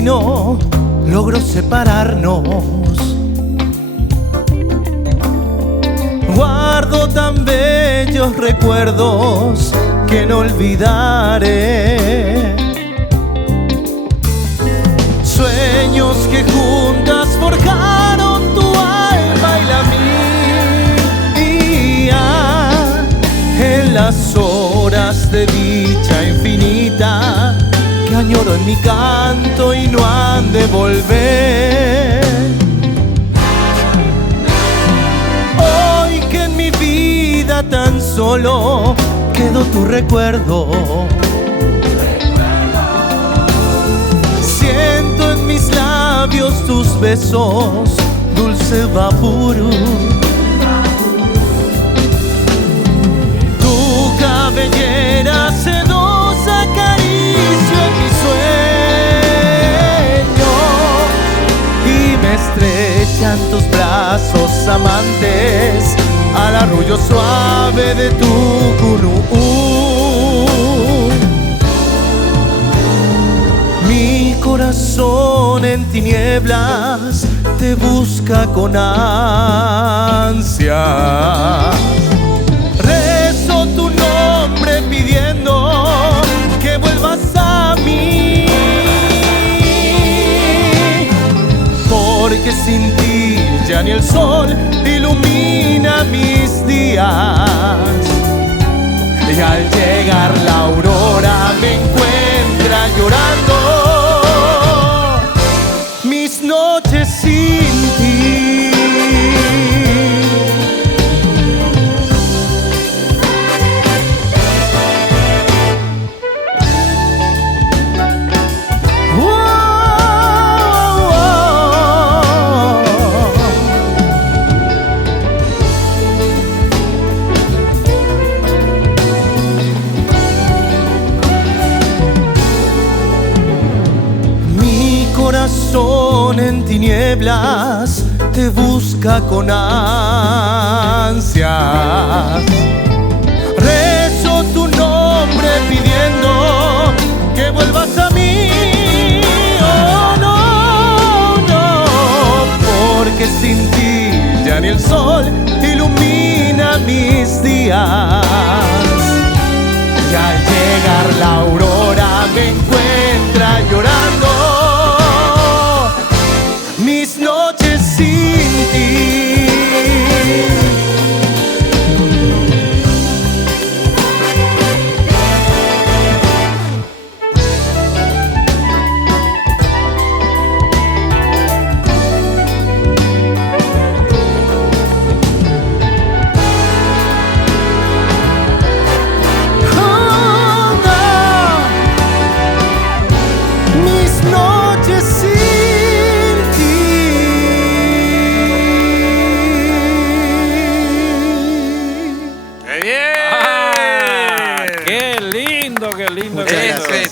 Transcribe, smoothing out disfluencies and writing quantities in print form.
destino logró separarnos. Guardo tan bellos recuerdos que no olvidaré. Sueños que juntas forjaron tu alma y la mía. En las horas de dicha infinita que añoro en mi canto y no han de volver. Hoy que en mi vida tan solo quedó tu recuerdo, siento en mis labios tus besos, dulce vaporú. Tu cabellera sedosa acaricio en mi sueño y me estrechan tus brazos amantes al arrullo suave de tu cunú. Mi corazón en tinieblas te busca con ansia. Rezo tu nombre pidiendo que vuelvas a mí, porque sin ti ya ni el sol ilumina mis días. Y al llegar la aurora me encuentra llorando mis noches sin ti. Corazón en tinieblas te busca con ansias. Rezo tu nombre pidiendo que vuelvas a mí. Oh, no, no, porque sin ti ya ni el sol ilumina mis días. Y al llegar la aurora me encuentra llorando mis noches sin ti.